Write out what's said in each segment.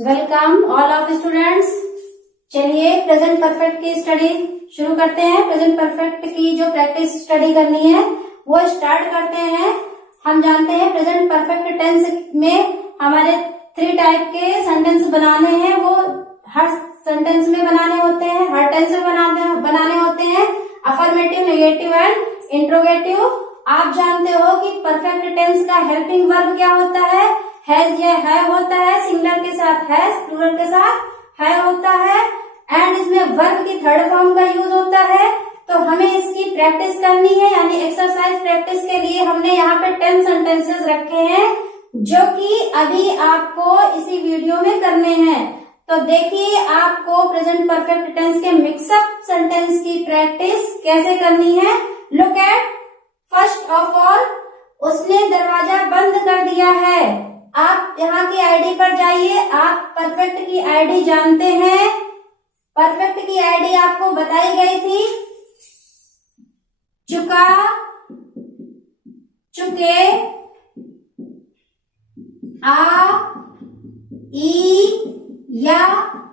Welcome all of students. चलिए present perfect की study शुरू करते हैं। प्रेजेंट परफेक्ट की जो प्रैक्टिस स्टडी करनी है वो स्टार्ट करते हैं। हम जानते हैं प्रेजेंट परफेक्ट टेंस में हमारे 3 टाइप के सेंटेंस बनाने हैं। वो हर सेंटेंस में बनाने होते हैं, हर टेंस में बनाने होते हैं। Affirmative, negative and interrogative. आप जानते हो कि परफेक्ट टेंस का हेल्पिंग वर्ब क्या होता है? हैज या है होता है। सिंगुलर के साथ हैज, प्लूरल के साथ है होता है। एंड इसमें वर्ब की थर्ड फॉर्म का यूज होता है। तो हमें इसकी प्रैक्टिस करनी है, यानी एक्सरसाइज प्रैक्टिस के लिए हमने यहाँ पे 10 सेंटेंसेस रखे हैं जो कि अभी आपको इसी वीडियो में करने हैं। तो देखिए आपको प्रेजेंट परफेक्ट टेंस के मिक्सअप सेंटेंस की प्रैक्टिस कैसे करनी है। Look at first of all, उसने दरवाजा बंद कर दिया है। आप यहाँ की आईडी पर जाइए। आप परफेक्ट की आईडी जानते हैं। परफेक्ट की आईडी आपको बताई गई थी। चुका, चुके, आ, ई, या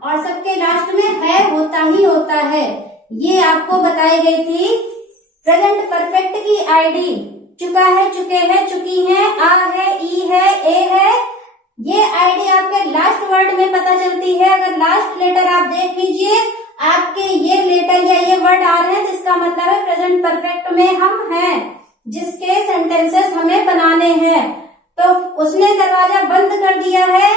और सबके लास्ट में है होता ही होता है। ये आपको बताई गई थी। प्रेजेंट परफेक्ट की आईडी चुका है, चुके हैं, चुकी हैं, आ है, ई है, ए है। ये आईडी आपके लास्ट वर्ड में पता चलती है। अगर लास्ट लेटर आप देख लीजिए, आपके ये लेटर या ये वर्ड आ रहे हैं तो इसका मतलब है प्रेजेंट परफेक्ट में हम हैं, जिसके सेंटेंसेस हमें बनाने हैं। तो उसने दरवाजा बंद कर दिया है,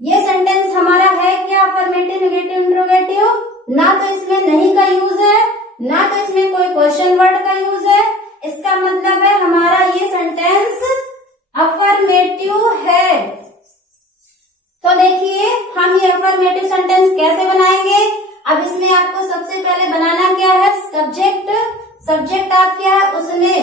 ये सेंटेंस हमारा है क्या? Affirmative, negative, interrogative. ना तो इसमें नहीं का यूज है, ना तो इसमें कोई क्वेश्चन वर्ड का यूज है। इसका मतलब है हमारा ये सेंटेंस अफर्मेटिव है। तो देखिए हम ये अफर्मेटिव सेंटेंस कैसे बनाएंगे। अब इसमें आपको सबसे पहले बनाना क्या है? सब्जेक्ट। सब्जेक्ट आप क्या है? उसने।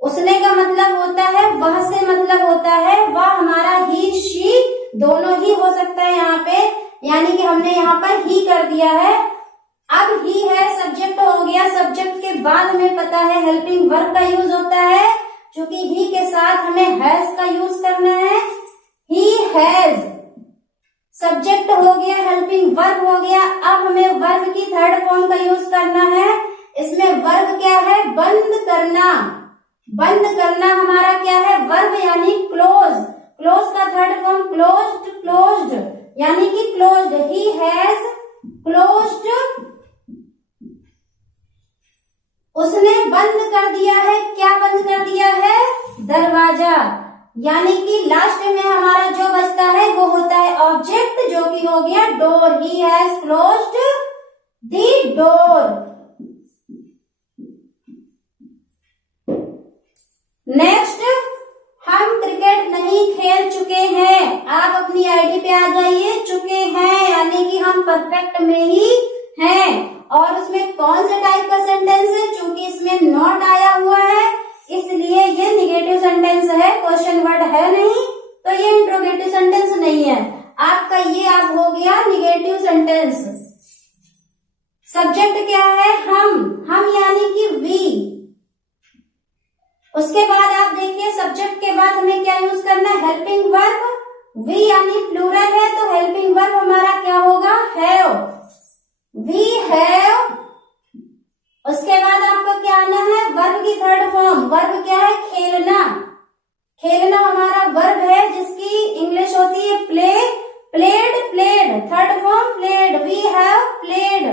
उसने का मतलब होता है वह से मतलब होता है वह हमारा ही, शी दोनों ही हो सकता है यहाँ पे, यानी कि हमने यहाँ पर ही कर दिया है। अब ही है, सब्जेक्ट हो गया। सब्जेक्ट के बाद हमें पता है हेल्पिंग वर्ब का यूज होता है, क्योंकि ही के साथ हमें हैज का यूज करना है। ही हैज सब्जेक्ट हो गया, हेल्पिंग वर्ब हो गया। अब हमें वर्ब की थर्ड फॉर्म का यूज करना है। इसमें वर्ब क्या है? बंद करना। बंद करना हमारा क्या है? वर्ब यानी क्लोज। क्लोज का थर्ड फॉर्म क्लोज्ड, क्लोज्ड यानी कि क्लोज्ड। He has closed. उसने बंद कर दिया है। क्या बंद कर दिया है? दरवाजा। यानी कि लास्ट में हमारा जो बचता है वो होता है ऑब्जेक्ट, जो कि हो गया door. He has closed the door. Next, हम क्रिकेट नहीं खेल चुके हैं। आप अपनी आईडी पे आ जाइए। चुके हैं यानी कि हम परफेक्ट में ही हैं। और उसमें कौन से टाइप का सेंटेंस है? चूंकि इसमें नॉट आया हुआ है इसलिए ये निगेटिव सेंटेंस है, क्वेश्चन वर्ड है नहीं, तो ये इंट्रोगेटिव सेंटेंस नहीं है। आपका ये आप हो गया निगेटिव सेंटेंस। सब्जेक्ट क्या है? हम यानी कि वी। उसके बाद आप देखिए सब्जेक्ट के बाद हमें क्या यूज करना है? Helping verb. वी यानी प्लूरल है तो हेल्पिंग वर्ब हमारा क्या होगा? हैव। We have. उसके बाद आपको क्या आना है? वर्ब की थर्ड फॉर्म। वर्ब क्या है? खेलना। खेलना हमारा वर्ब है जिसकी इंग्लिश होती है play. Played, played third form played. We have played.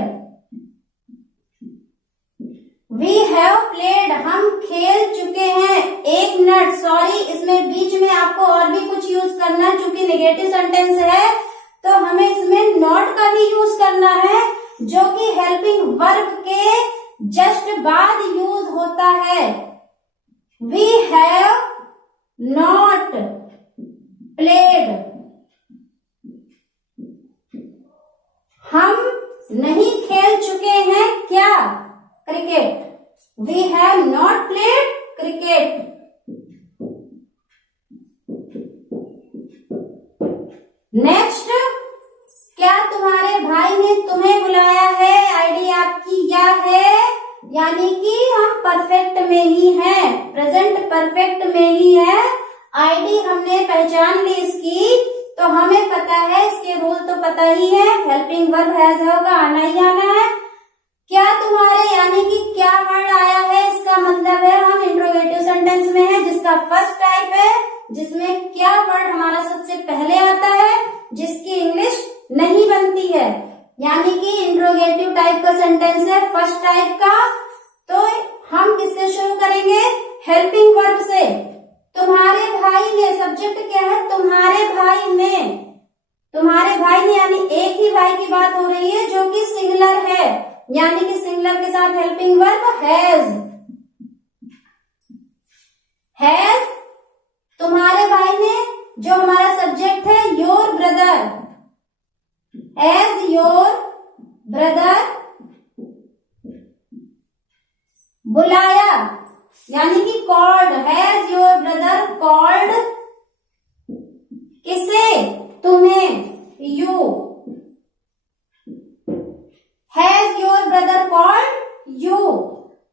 We have played. हम खेल चुके हैं। एक मिनट, सॉरी, इसमें बीच में आपको और भी कुछ यूज करना है। चूंकि नेगेटिव सेंटेंस है तो हमें इसमें नॉट का भी यूज करना है, जो कि हेल्पिंग वर्ब के जस्ट बाद यूज होता है। We have not played. हम नहीं खेल चुके हैं क्या? Cricket. We have not played cricket. Next, क्या तुम्हारे भाई ने तुम्हें बुलाया है? आईडी आपकी क्या है? यानी कि हम परफेक्ट में ही हैं, प्रेजेंट परफेक्ट में ही है। आईडी हमने पहचान ली इसकी, तो हमें पता है इसके रूल पता ही है, हेल्पिंग वर्ब हैज हैव का आना ही आना है। क्या तुम्हारे यानी कि क्या वर्ड आया है, इसका मतलब है हम इंट्रोगेटिव सेंटेंस में है, जिसका फर्स्ट टाइप है, जिसमें क्या वर्ड हमारा सबसे पहले आता है, जिसकी इंग्लिश नहीं बनती है, यानी कि इंट्रोगेटिव टाइप का सेंटेंस है फर्स्ट टाइप का। तो हम किससे शुरू करेंगे, हेल्पिंग वर्ब से। तुम्हारे भाई ने, सब्जेक्ट क्या है, तुम्हारे भाई ने, तुम्हारे भाई ने यानी एक ही भाई की बात हो रही है जो कि सिंगुलर है, यानी कि सिंगुलर के साथ हेल्पिंग वर्ब हैज। हैज तुम्हारे भाई ने, जो हमारा सब्जेक्ट है your brother, as your brother बुलाया, यानी कि called, has your brother called किसे, तुम्हें, you. Has your brother called you.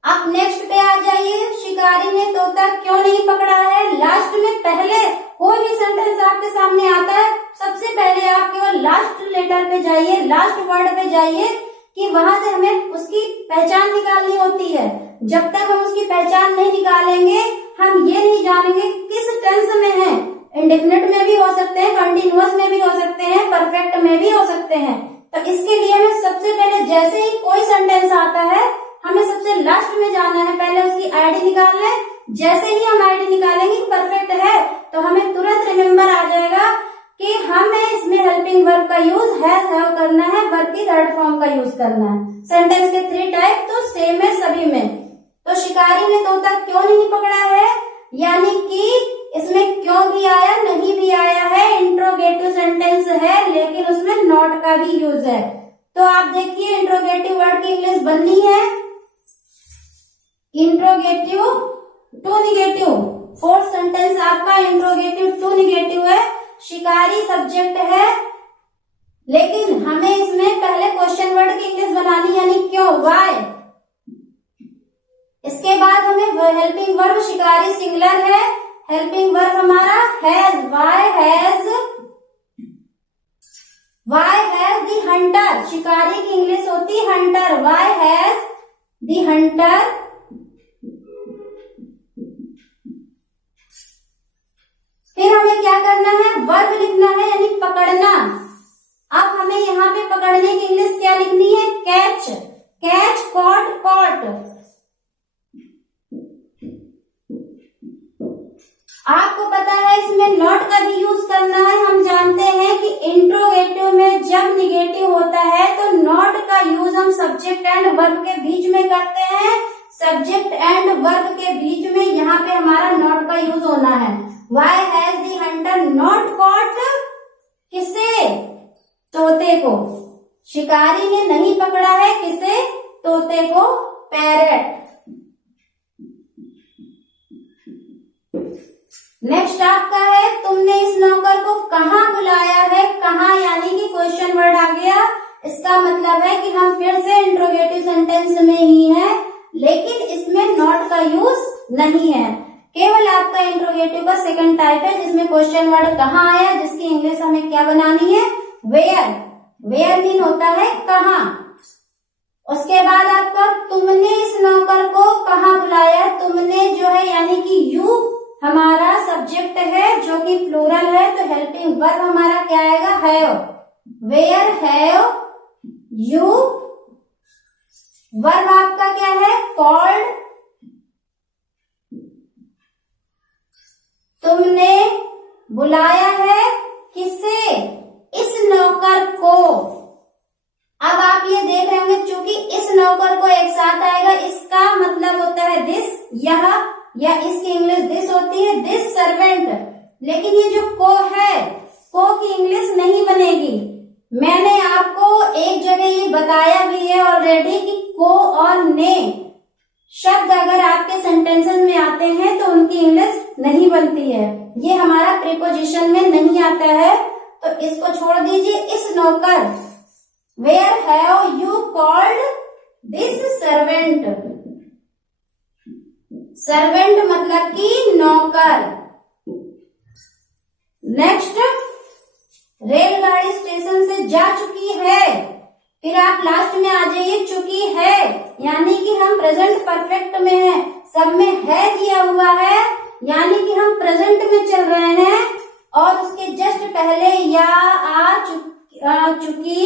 अब नेक्स्ट पे आ जाइए, शिकारी ने तोता क्यों नहीं पकड़ा है। लास्ट में पहले कोई भी सेंटेंस आपके सामने आता है, सबसे पहले आप केवल लास्ट लेटर पे जाइए, लास्ट वर्ड पे जाइए, कि वहां से हमें उसकी पहचान निकालनी होती है। जब तक हम उसकी पहचान नहीं निकालेंगे, हम ये नहीं जानेंगे किस टेंस में है। इंडेफिनिट में भी हो सकते हैं, कंटिन्यूअस में भी हो सकते हैं, परफेक्ट में भी हो सकते हैं। तो इसके लिए हमें सबसे पहले जैसे ही कोई सेंटेंस आता है, हमें सबसे लास्ट में जाना है, पहले उसकी आईडी निकालना है। जैसे ही हम आईडी निकालेंगे कि परफेक्ट है, तो हमें तुरंत रिमेम्बर आ जाएगा कि हमें इसमें हेल्पिंग वर्ब का यूज हैज हैव करना है, वर्ब की थर्ड फॉर्म का यूज करना है। सेंटेंस के 3 टाइप तो सेम है सभी में। तो शिकारी ने तोता क्यों नहीं पकड़ा है, यानी कि इसमें क्यों भी आया, नहीं भी आया है, इंट्रोगेटिव सेंटेंस है, लेकिन उसमें नॉट का भी यूज है। तो आप देखिए इंट्रोगेटिव वर्ड की इंग्लिश बननी है interrogative to negative. Fourth sentence आपका इंट्रोगेटिव टू निगेटिव है। शिकारी सब्जेक्ट है, लेकिन हमें इसमें पहले क्वेश्चन वर्ड की इंग्लिश बनानी, यानी क्यों, वाई। इसके बाद हमें हेल्पिंग वर्ब, शिकारी सिंगुलर है, हेल्पिंग वर्ब हमारा has, why has the hunter. शिकारी की इंग्लिश होती hunter, why has the hunter फिर हमें क्या करना है, वर्ब लिखना है, यानी पकड़ना। अब हमें यहाँ पे पकड़ने की इंग्लिश क्या लिखनी है, कैच, कैच, कॉट, कॉट। आपको पता है इसमें नॉट का भी यूज करना है। हम जानते हैं कि इंट्रोगेटिव में जब निगेटिव होता है तो नॉट का यूज हम सब्जेक्ट एंड वर्ब के बीच में करते हैं। सब्जेक्ट एंड वर्ब के बीच में यहाँ पे हमारा नॉट का यूज होना है। Why has the hunter not caught किसे, तोते को। शिकारी ने नहीं पकड़ा है किसे, तोते को, पैरेट। नेक्स्ट आपका है, तुमने इस नौकर को कहाँ बुलाया है। कहाँ यानी कि क्वेश्चन वर्ड आ गया। इसका मतलब है कि हम फिर से इंट्रोगेटिव सेंटेंस में ही हैं, लेकिन इसमें नॉट का यूज नहीं है। केवल आपका इंट्रोगेटिव का सेकंड टाइप है, जिसमें क्वेश्चन वर्ड कहाँ आया, जिसकी इंग्लिश हमें क्या बनानी है, वेयर। वेयर मीन होता है कहाँ। उसके बाद आपका तुमने इस नौकर को कहाँ बुलाया। तुमने जो है यानी कि यू हमारा सब्जेक्ट है, जो कि प्लूरल है, तो हेल्पिंग वर्ब हमारा क्या आएगा, have. Where have you, verb आपका क्या है, कॉल्ड। तुमने बुलाया है किसे, इस नौकर को। अब आप ये देख रहे होंगे, चूंकि इस नौकर को एक साथ आएगा, इसका मतलब होता है दिस, यह, या इसकी इंग्लिश दिस होती है, दिस सर्वेंट। लेकिन ये जो को है, को की इंग्लिश नहीं बनेगी। मैंने आपको एक जगह ये बताया भी है ऑलरेडी कि को और ने शब्द अगर आपके सेंटेंसेस में आते हैं तो उनकी इंग्लिश नहीं बनती है। ये हमारा प्रीपोजिशन में नहीं आता है, तो इसको छोड़ दीजिए। इस नौकर, where have you called this servant. Servant मतलब कि नौकर। नेक्स्ट, रेलगाड़ी स्टेशन से जा आप लास्ट में आ जाइए, चूंकि है यानी कि हम प्रेजेंट परफेक्ट में है, सब में है दिया हुआ है यानी कि हम प्रेजेंट में चल रहे हैं, और उसके जस्ट पहले या आ चुकी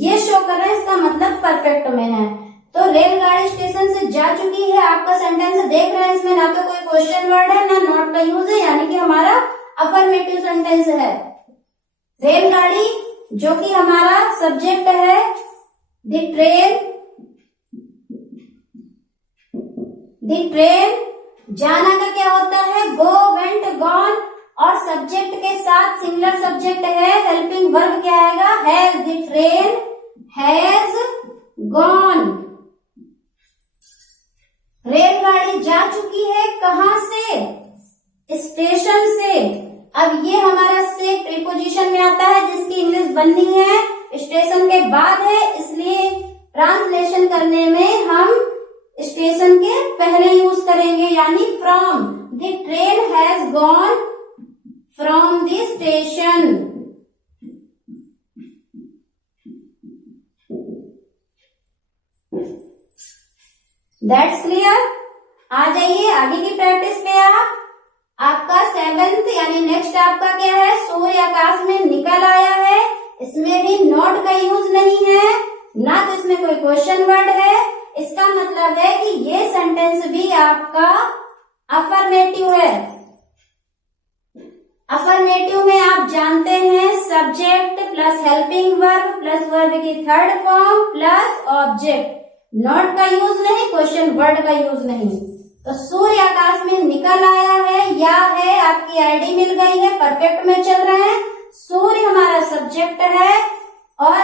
ये शो कर रहे हैं, इसका मतलब परफेक्ट में है। तो रेलगाड़ी स्टेशन से जा चुकी है, आपका सेंटेंस देख रहे हैं, इसमें ना तो कोई क्वेश्चन वर्ड है ना नॉट का यूज है, यानी कि हमारा अफर्मेटिव सेंटेंस है। रेलगाड़ी जो कि हमारा सब्जेक्ट है, द ट्रेन जाना का क्या होता है, गो, वेंट, गॉन, और सब्जेक्ट के साथ सिंगुलर सब्जेक्ट है, हेल्पिंग वर्ब क्या आएगा, has, the train has gone. रेलगाड़ी जा चुकी है कहां से, स्टेशन से। अब ये हमारा से प्रीपोजिशन में आता है जिसकी इंग्लिश बननी है स्टेशन के बाद है, इसलिए ट्रांसलेशन करने में हम स्टेशन के पहले यूज करेंगे, यानी from. The train has gone from the station. That's clear. आ जाइए आगे की प्रैक्टिस पे। आपका 7th यानी नेक्स्ट आपका क्या है, सूर्य आकाश में निकल आया है। इसमें भी नॉट का यूज नहीं है, ना तो इसमें कोई क्वेश्चन वर्ड है। इसका मतलब है कि ये सेंटेंस भी आपका अफर्मेटिव है। अफर्मेटिव में आप जानते हैं subject plus helping verb plus verb की third form plus object. Not का यूज नहीं, क्वेश्चन वर्ड का यूज नहीं। तो सूर्य आकाश में निकल आया है, या है आपकी आईडी मिल गई है, परफेक्ट में चल रहे हैं। सूर्य हमारा सब्जेक्ट है, और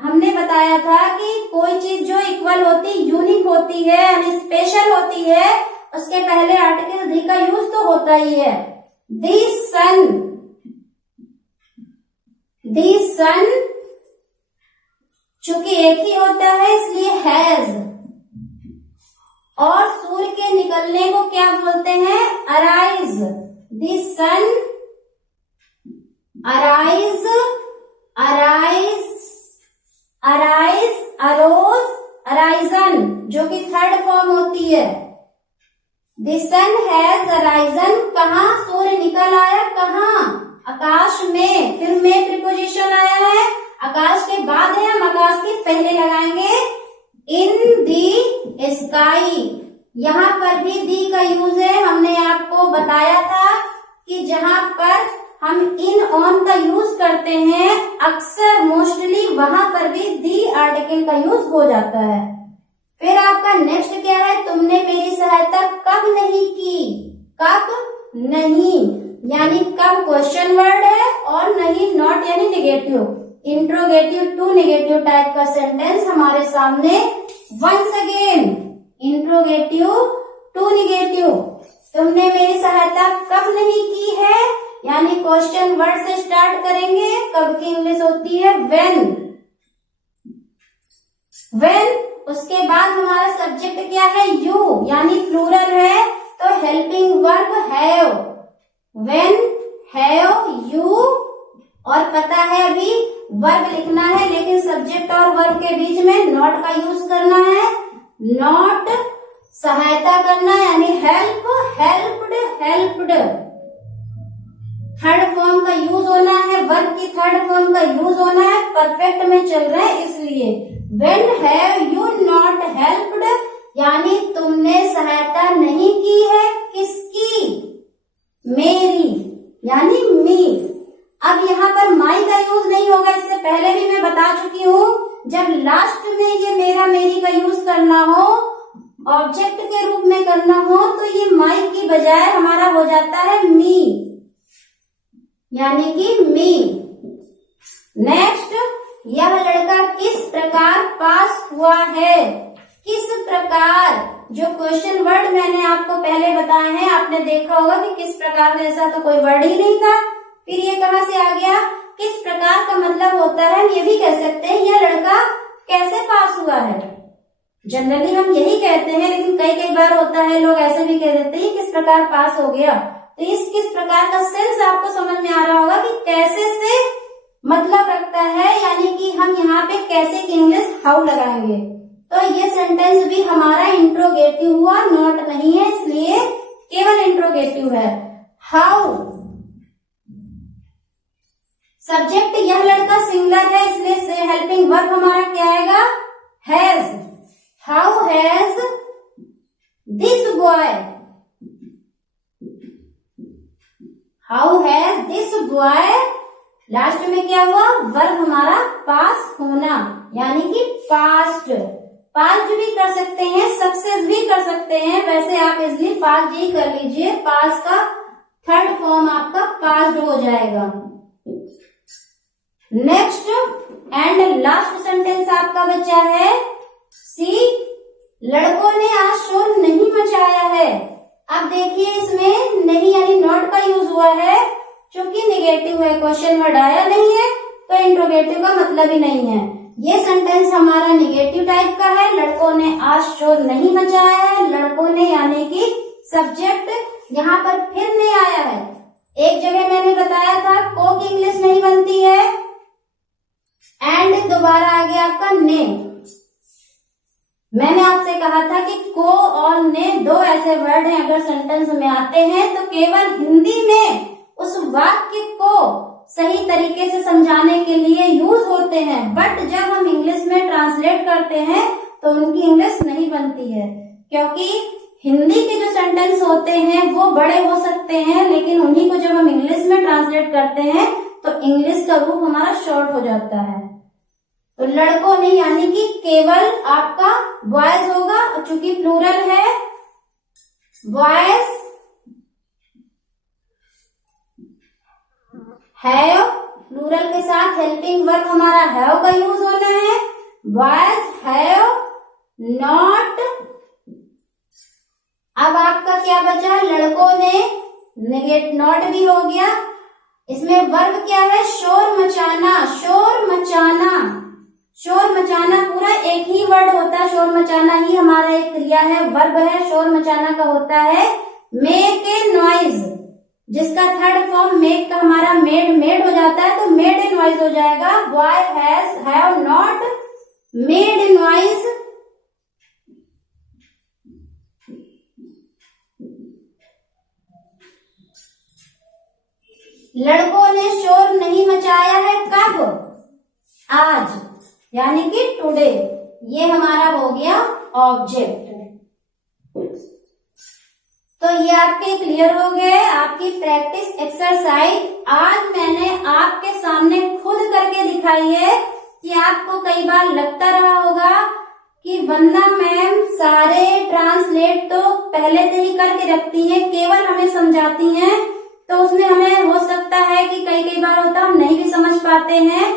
हमने बताया था कि कोई चीज जो इक्वल होती, यूनिक होती है यानी स्पेशल होती है, उसके पहले आर्टिकल दी का यूज तो होता ही है। दी सन चूंकि एक ही होता है इसलिए हैज, और सूर्य के निकलने को क्या बोलते हैं, arise. The sun arise, arose, arisen जो कि थर्ड फॉर्म होती है। द सन हैज अराइजन, कहा सूर्य निकल आया, कहा आकाश में। फिर में प्रीपोजिशन आया है, आकाश के बाद है, हम आकाश के पहले लगाएंगे इन दी स्काई। यहाँ पर भी दी का यूज है। हमने आपको बताया था कि जहाँ पर हम इन ऑन का यूज करते हैं अक्सर मोस्टली वहां पर भी दी आर्टिकल का यूज हो जाता है। फिर आपका नेक्स्ट क्या है, तुमने मेरी सहायता कब नहीं की। कब नहीं यानी कब क्वेश्चन वर्ड है, और नहीं नॉट यानी negative. Interrogative to negative type का सेंटेंस हमारे सामने। Once again interrogative to negative, तुमने मेरी सहायता कब नहीं की है, यानी क्वेश्चन वर्ड से स्टार्ट करेंगे। कब की इंग्लिश होती है व्हेन। उसके बाद हमारा सब्जेक्ट क्या है, यू, यानी प्लूरल है तो helping verb have. When, have, you, और पता है अभी वर्ब लिखना है, लेकिन सब्जेक्ट और वर्ब के बीच में नॉट का यूज करना है। नॉट सहायता करना यानी help, helped, helped. Third form का यूज होना है, वर्ब की थर्ड फॉर्म का यूज होना है, परफेक्ट में चल रहा है इसलिए। When have you not helped, यानी तुमने सहायता नहीं की है, किसकी, मेरी, यानी मी। अब यहाँ पर माई का यूज नहीं होगा, इससे पहले भी मैं बता चुकी हूँ। जब लास्ट में ये मेरा मेरी का यूज करना हो, ऑब्जेक्ट के रूप में करना हो, तो ये माई की बजाय हमारा हो जाता है मी, यानी कि मी। नेक्स्ट, यह लड़का किस प्रकार पास हुआ है। किस प्रकार, जो क्वेश्चन वर्ड मैंने आपको पहले बताए हैं, आपने देखा होगा कि किस प्रकार जैसा तो कोई वर्ड ही नहीं था। फिर ये कहाँ से आ गया, किस प्रकार का मतलब होता है, हम ये भी कह सकते हैं यह लड़का कैसे पास हुआ है। जनरली हम यही कहते हैं, लेकिन कई बार होता है लोग ऐसे भी कह देते हैं किस प्रकार पास हो गया। तो इस किस प्रकार का सेंस आपको समझ में आ रहा होगा कि कैसे से मतलब रखता है, यानी कि हम यहाँ पे कैसे की इंग्लिश हाउ लगाएंगे। तो ये सेंटेंस भी हमारा इंट्रोगेटिव हुआ, नॉट नहीं है, इसलिए केवल इंट्रोगेटिव है। हाउ सब्जेक्ट यह लड़का सिंगुलर है, इसलिए हेल्पिंग वर्ब हमारा क्या आएगा, has. How has this boy, how has this boy, last में क्या हुआ, वर्ब हमारा पास होना, यानी कि पास्ट। पास्ट भी कर सकते हैं, सक्सेस भी कर सकते हैं, वैसे आप इजली पास्ट ही कर लीजिए, पास्ट का थर्ड फॉर्म आपका पास्ट हो जाएगा। नेक्स्ट एंड लास्ट सेंटेंस आपका बचा है सी, लड़कों ने आज शोर नहीं मचाया है। अब देखिए इसमें नहीं यानी नॉट का यूज हुआ है, क्योंकि निगेटिव है, क्वेश्चन वर्ड आया नहीं है, तो इंट्रोगेटिव का मतलब ही नहीं है। ये सेंटेंस हमारा निगेटिव टाइप का है, लड़कों ने आज शोर नहीं मचाया है। लड़कों ने यानी कि सब्जेक्ट यहाँ पर फिर नहीं आया है। एक जगह मैंने बताया था को की इंग्लिश नहीं बनती है, एंड दोबारा आ गया आपका ने। मैंने आपसे कहा था कि को और ने दो ऐसे वर्ड हैं, अगर सेंटेंस में आते हैं तो केवल हिंदी में उस वाक्य को सही तरीके से समझाने के लिए यूज होते हैं, बट जब हम इंग्लिश में ट्रांसलेट करते हैं तो उनकी इंग्लिश नहीं बनती है, क्योंकि हिंदी के जो सेंटेंस होते हैं वो बड़े हो सकते हैं, लेकिन उन्हीं को जब हम इंग्लिश में ट्रांसलेट करते हैं तो इंग्लिश का रूप हमारा शॉर्ट हो जाता है। तो लड़कों ने यानी कि केवल आपका बॉयज होगा, और चूंकि प्लूरल है बॉयज हैव, प्लूरल के साथ हेल्पिंग वर्ब हमारा हैव का यूज होना है। Boys have not. अब आपका क्या बचा, लड़कों ने, नेगेट नॉट भी हो गया। इसमें वर्ब क्या है, शोर मचाना। शोर मचाना, शोर मचाना पूरा एक ही वर्ड होता है, शोर मचाना ही हमारा एक क्रिया है, वर्ब है। शोर मचाना का होता है मेक ए नॉइज, जिसका थर्ड फॉर्म मेक का हमारा मेड हो जाता है, तो मेड ए नॉइज हो जाएगा। Boy have not made a noise. लड़कों ने शोर नहीं मचाया है कब, आज, यानी कि टुडे। ये हमारा हो गया ऑब्जेक्ट। तो ये आपके क्लियर हो गए, आपकी प्रैक्टिस एक्सरसाइज। आज मैंने आपके सामने खुद करके दिखाई है कि आपको कई बार लगता रहा होगा कि वंदना मैम सारे ट्रांसलेट तो पहले से ही करके रखती हैं, केवल हमें समझाती हैं, तो उसमें हमें हो सकता है कि कई बार होता हम नहीं भी समझ पाते हैं।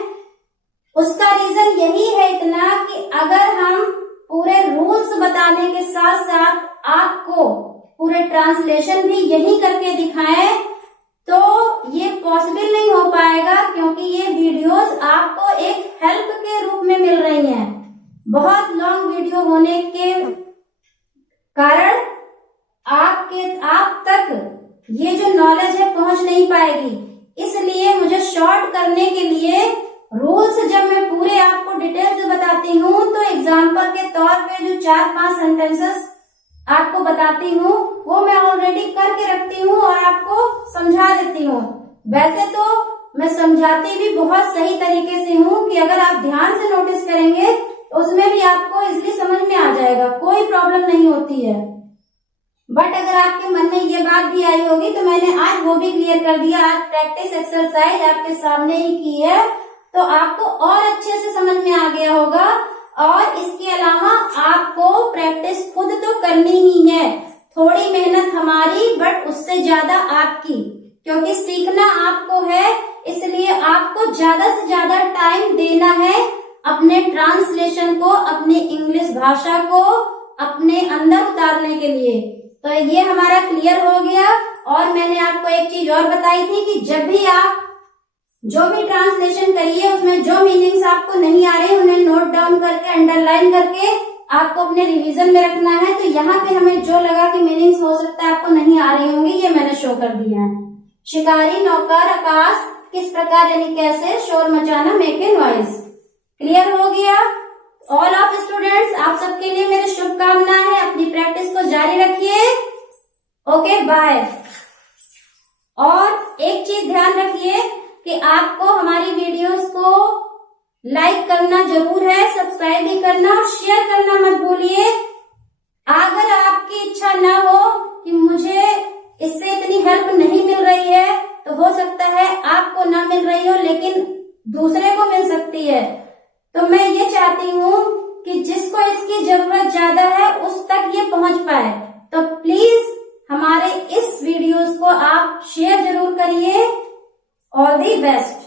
उसका रीजन यही है इतना कि अगर हम पूरे रूल्स बताने के साथ साथ आपको पूरे ट्रांसलेशन भी यही करके दिखाएं, तो ये पॉसिबल नहीं हो पाएगा, क्योंकि ये वीडियोस आपको एक हेल्प के रूप में मिल रही हैं। बहुत लॉन्ग वीडियो होने के कारण आप तक ये जो नॉलेज है पहुंच नहीं पाएगी, इसलिए मुझे शॉर्ट करने के लिए रूल्स जब मैं पूरे आपको डिटेल से बताती हूँ, तो एग्जाम्पल के तौर पे जो 4-5 सेंटेंसेस आपको बताती हूँ वो मैं ऑलरेडी करके रखती हूँ और आपको समझा देती हूँ। वैसे तो मैं समझाती भी बहुत सही तरीके से हूँ कि अगर आप ध्यान से नोटिस करेंगे तो उसमें भी आपको इजीली समझ में आ जाएगा, कोई प्रॉब्लम नहीं होती है। बट अगर आपके मन में ये बात भी आई होगी तो मैंने आज वो भी क्लियर कर दिया। आज प्रैक्टिस एक्सरसाइज आपके सामने ही की है, तो आपको और अच्छे से समझ में आ गया होगा। और इसके अलावा आपको प्रैक्टिस खुद तो करनी ही है, थोड़ी मेहनत हमारी बट उससे ज्यादा आपकी, क्योंकि सीखना आपको है, इसलिए आपको ज्यादा से ज्यादा टाइम देना है अपने ट्रांसलेशन को, अपनी इंग्लिश भाषा को अपने अंदर उतारने के लिए। तो ये हमारा क्लियर हो गया। और मैंने आपको एक चीज और बताई थी कि जब भी आप जो भी ट्रांसलेशन करिए उसमें जो मीनिंग्स आपको नहीं आ रहे उन्हें नोट डाउन करके अंडरलाइन करके आपको अपने रिवीजन में रखना है। तो यहाँ पे हमें जो लगा कि मीनिंग्स हो सकता है आपको नहीं आ रही होंगी, ये मैंने शो कर दिया है। शिकारी, नौकर, आकाश, किस प्रकार यानी कैसे, शोर मचाना, मेक ए नॉइज। क्लियर हो गया। और ओके बाय। और एक चीज ध्यान रखिए कि आपको हमारी वीडियोस को लाइक करना जरूर है, सब्सक्राइब भी करना और शेयर करना मत भूलिए। अगर आपकी इच्छा ना हो कि मुझे इससे इतनी हेल्प नहीं मिल रही है, तो हो सकता है आपको ना मिल रही हो लेकिन दूसरे को मिल सकती है। तो मैं ये चाहती हूँ कि जिसको इसकी जरूरत ज्यादा है उस तक ये पहुंच पाए। तो प्लीज हमारे इस वीडियोस को आप शेयर जरूर करिए। All the best.